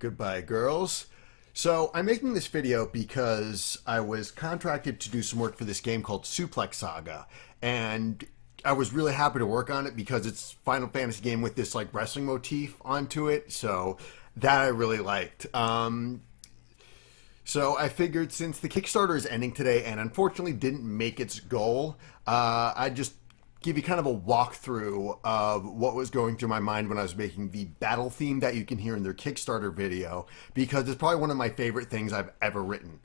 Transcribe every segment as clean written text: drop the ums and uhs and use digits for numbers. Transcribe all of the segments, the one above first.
Goodbye, girls. So I'm making this video because I was contracted to do some work for this game called Suplex Saga, and I was really happy to work on it because it's Final Fantasy game with this like wrestling motif onto it. So that I really liked. So I figured since the Kickstarter is ending today and unfortunately didn't make its goal, I'd just give you kind of a walkthrough of what was going through my mind when I was making the battle theme that you can hear in their Kickstarter video, because it's probably one of my favorite things I've ever written.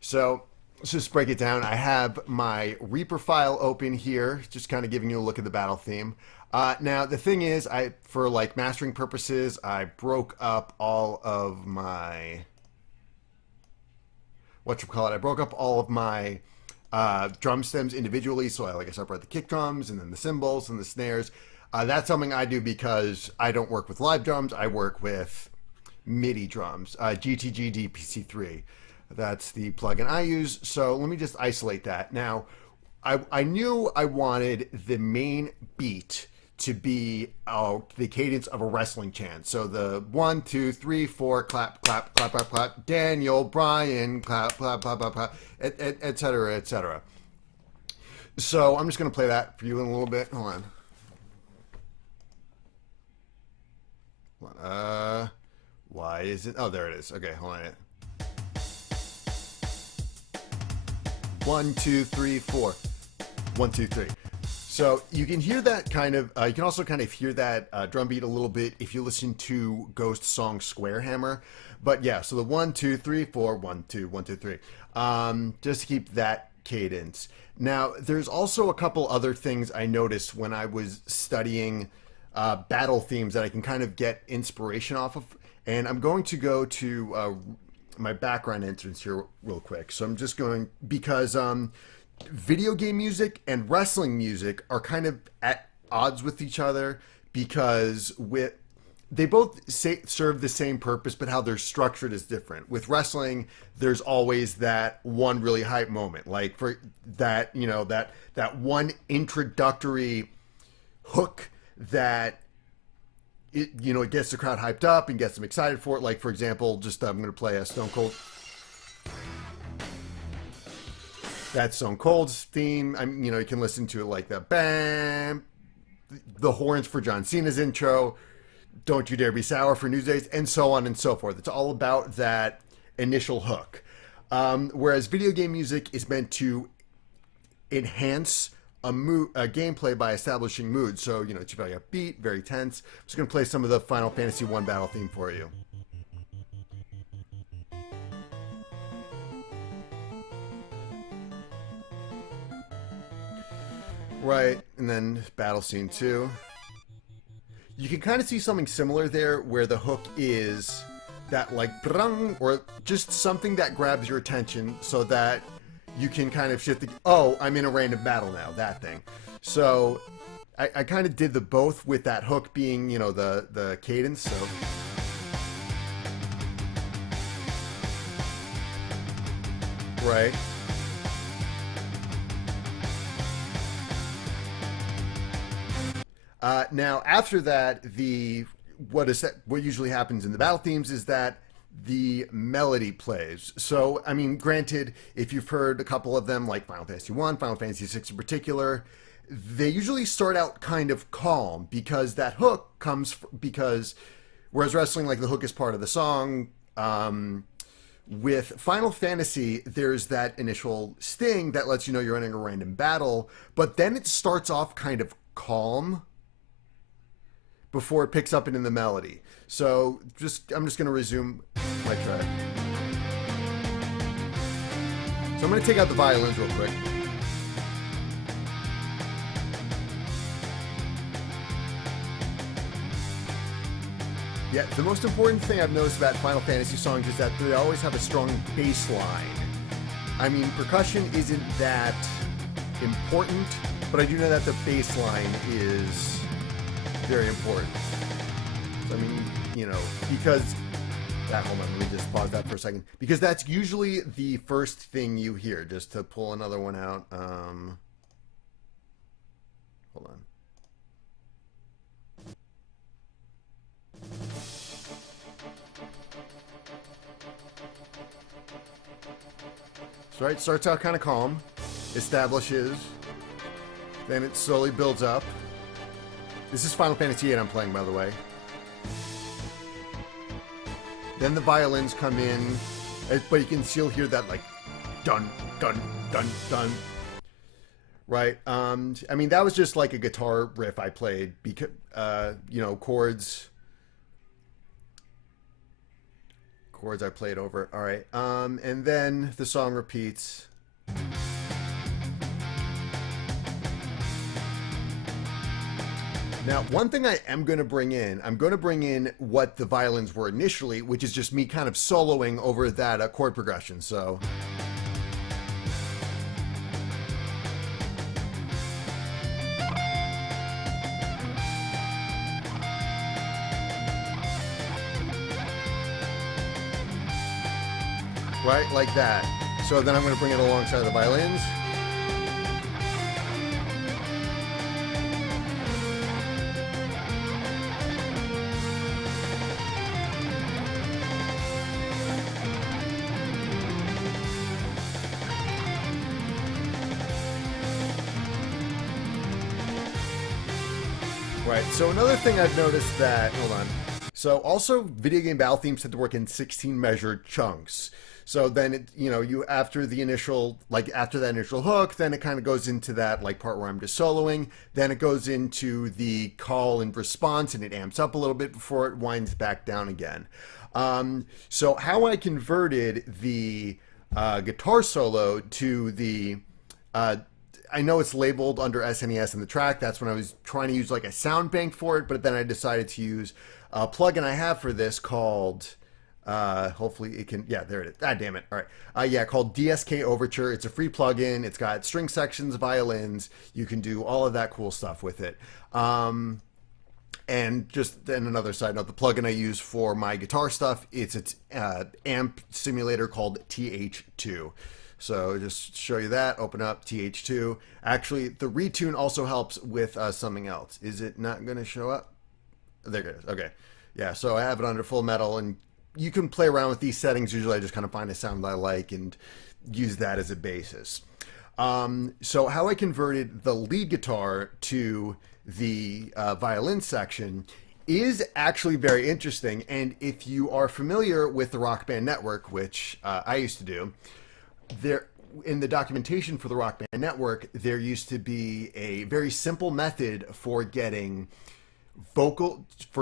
So let's just break it down. I have my Reaper file open here, just kind of giving you a look at the battle theme. Now the thing is, for like mastering purposes, I broke up all of my I broke up all of my drum stems individually. So I separate the kick drums and then the cymbals and the snares. That's something I do because I don't work with live drums. I work with MIDI drums, GTG DPC3. That's the plugin I use. So let me just isolate that. Now, I knew I wanted the main beat to be the cadence of a wrestling chant. So the 1, 2, 3, 4, clap, clap, clap, clap, clap, Daniel, Brian, clap, clap, clap, clap, clap, et cetera, et cetera. So I'm just going to play that for you in a little bit. Hold on. Why is it? Oh, there it is. Okay, hold on. 1, 2, 3, 4. 1, 2, 3. So you can hear that kind of, you can also kind of hear that drum beat a little bit if you listen to Ghost Song Square Hammer. But yeah, so the 1, 2, 3, 4, 1, 2, 1, 2, 3. Just to keep that cadence. Now, there's also a couple other things I noticed when I was studying battle themes that I can kind of get inspiration off of. And I'm going to go to my background entrance here real quick. So I'm just going, because video game music and wrestling music are kind of at odds with each other, because they both serve the same purpose, but how they're structured is different. With wrestling, there's always that one really hype moment, like for that, that one introductory hook that it gets the crowd hyped up and gets them excited for it. Like, for example, I'm going to play a Stone Cold. That's Stone Cold's theme. You can listen to it like the bam, the horns for John Cena's intro, Don't You Dare Be Sour for Newsdays, and so on and so forth. It's all about that initial hook. Whereas video game music is meant to enhance a gameplay by establishing mood. So, it's very upbeat, very tense. I'm just going to play some of the Final Fantasy 1 battle theme for you. Right, and then battle scene 2. You can kind of see something similar there, where the hook is that like brung, or just something that grabs your attention so that you can kind of shift oh, I'm in a random battle now, that thing. So I kind of did the both, with that hook being, the cadence. So right. Now, after that, what usually happens in the battle themes is that the melody plays. So, granted, if you've heard a couple of them, like Final Fantasy 1, Final Fantasy 6 in particular, they usually start out kind of calm, because that hook whereas wrestling, like, the hook is part of the song, with Final Fantasy, there's that initial sting that lets you know you're in a random battle, but then it starts off kind of calm before it picks up in the melody. So I'm just going to resume my track. So I'm going to take out the violins real quick. Yeah, the most important thing I've noticed about Final Fantasy songs is that they always have a strong bass line. Percussion isn't that important, but I do know that the bass line is very important. So, because hold on, let me just pause that for a second, because that's usually the first thing you hear. Just to pull another one out. Hold on. So it starts out kind of calm, establishes, then it slowly builds up. This is Final Fantasy VIII I'm playing, by the way. Then the violins come in, but you can still hear that, like, dun, dun, dun, dun. Right. I mean, that was just like a guitar riff I played because, chords I played over. All right. And then the song repeats. Now, one thing I am going to bring in, I'm going to bring in what the violins were initially, which is just me kind of soloing over that chord progression. So. Right, like that. So then I'm going to bring it alongside the violins. Right, so another thing I've noticed that, hold on. So also video game battle themes tend to work in 16 measured chunks. So then it, you after that initial hook, then it kind of goes into that like part where I'm just soloing. Then it goes into the call and response, and it amps up a little bit before it winds back down again. So how I converted the guitar solo to the I know it's labeled under SNES in the track. That's when I was trying to use like a sound bank for it, but then I decided to use a plugin I have for this called. Hopefully it can, yeah, there it is. Ah, damn it. All right. Yeah, called DSK Overture. It's a free plugin. It's got string sections, violins. You can do all of that cool stuff with it. And just then another side note, the plugin I use for my guitar stuff, it's an amp simulator called TH2. So just show you that, open up TH2. Actually, the retune also helps with something else. Is it not going to show up? There it is. Okay. Yeah, so I have it under Full Metal, and you can play around with these settings. Usually I just kind of find a sound I like and use that as a basis. So how I converted the lead guitar to the violin section is actually very interesting. And if you are familiar with the Rock Band Network, which I used to do, there in the documentation for the Rock Band Network, there used to be a very simple method for getting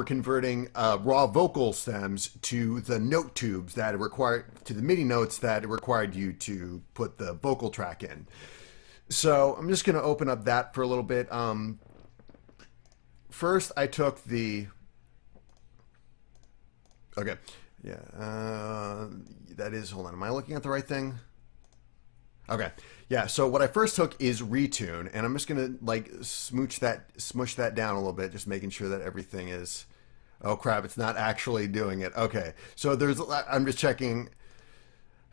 converting raw vocal stems to the note tubes that required to the MIDI notes that required you to put the vocal track in. So I'm just going to open up that for a little bit. First, I took the. Okay, yeah, that is. Hold on, am I looking at the right thing? Okay. Yeah, so what I first took is retune, and I'm just gonna like smush that down a little bit, just making sure that everything is. Oh crap! It's not actually doing it. Okay, so I'm just checking.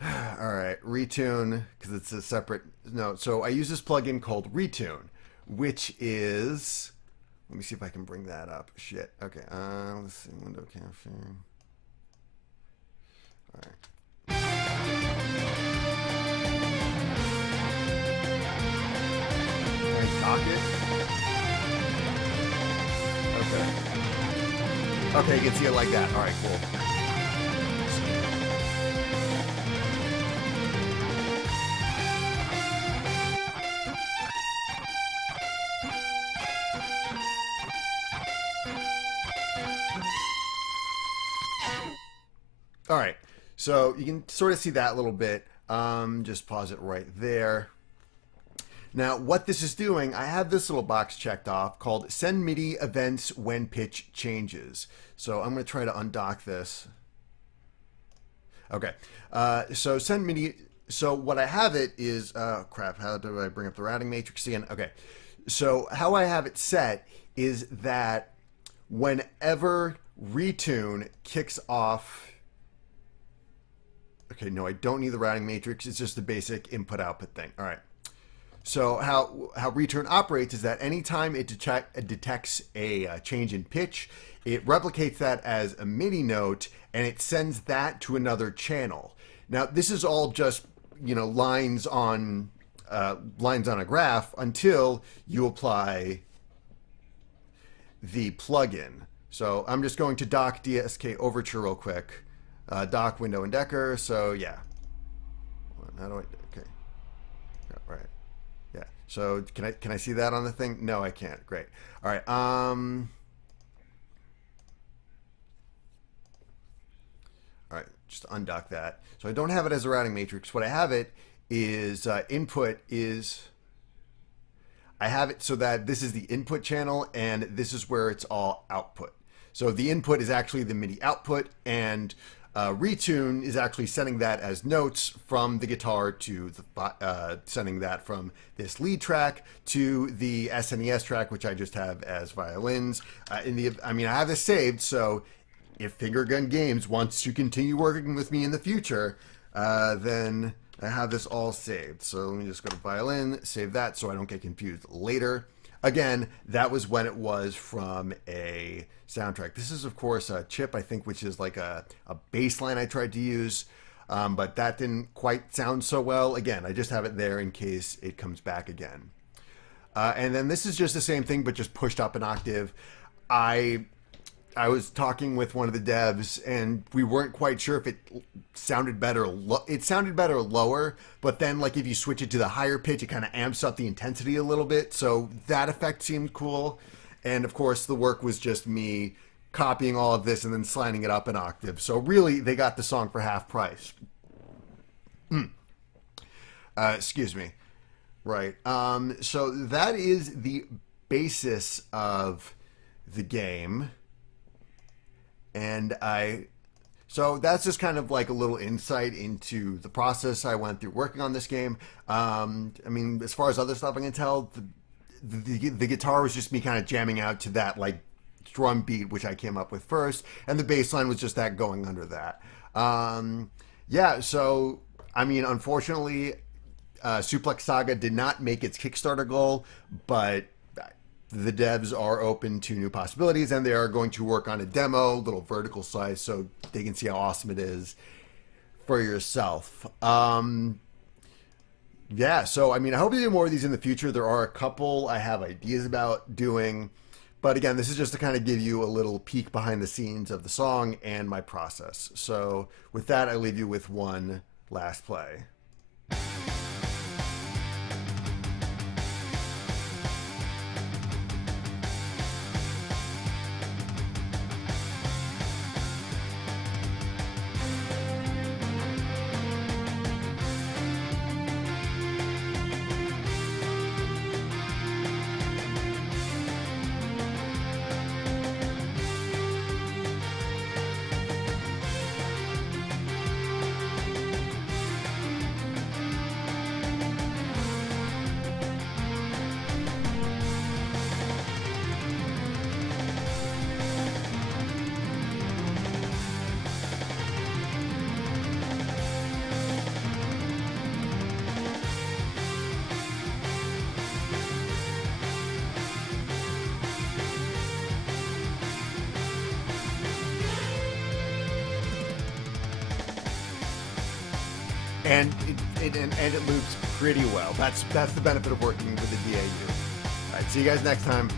All right, retune because it's a separate. No, so I use this plugin called Retune, which is. Let me see if I can bring that up. Shit. Okay. Let's see. Window Cafe. All right. Dock it. Okay. Okay, you can see it like that. All right, cool. All right, so you can sort of see that a little bit. Just pause it right there. Now, what this is doing, I have this little box checked off called Send MIDI Events When Pitch Changes. So I'm going to try to undock this. Okay, so send MIDI. So what I have it is, crap, how do I bring up the routing matrix again? Okay, so how I have it set is that whenever retune kicks off, okay, no, I don't need the routing matrix. It's just a basic input-output thing. All right. So how return operates is that anytime it detects a change in pitch, it replicates that as a MIDI note and it sends that to another channel. Now, this is all just lines on a graph until you apply the plugin. So I'm just going to dock DSK Overture real quick. Dock window and decker. So yeah. How do I? Okay. Yeah, right. Yeah. So can I see that on the thing? No, I can't. Great. All right. All right. Just undock that. So I don't have it as a routing matrix. What I have it is input is. I have it so that this is the input channel and this is where it's all output. So the input is actually the MIDI output, and Retune is actually sending that as notes from the guitar to the sending that from this lead track to the SNES track, which I just have as violins. I have this saved, so if Finger Gun Games wants to continue working with me in the future, then I have this all saved. So let me just go to violin, save that so I don't get confused later. Again, that was when it was from a soundtrack. This is, of course, a chip, I think, which is like a bass line I tried to use, but that didn't quite sound so well. Again, I just have it there in case it comes back again. And then this is just the same thing, but just pushed up an octave. I was talking with one of the devs, and we weren't quite sure if it sounded better. It sounded better lower, but then like if you switch it to the higher pitch, it kind of amps up the intensity a little bit. So that effect seemed cool. And of course, the work was just me copying all of this and then sliding it up an octave. So really, they got the song for half price. Excuse me. Right. So that is the basis of the game. And so that's just kind of like a little insight into the process I went through working on this game. As far as other stuff I can tell, the guitar was just me kind of jamming out to that like drum beat, which I came up with first, and the bass line was just that going under that. So unfortunately, Suplex Saga did not make its Kickstarter goal, but the devs are open to new possibilities, and they are going to work on a demo, little vertical slice, so they can see how awesome it is for yourself. I hope to do more of these in the future. There are a couple I have ideas about doing, but again, this is just to kind of give you a little peek behind the scenes of the song and my process. So with that, I leave you with one last play. And it loops pretty well. That's the benefit of working with the DAU. All right, see you guys next time.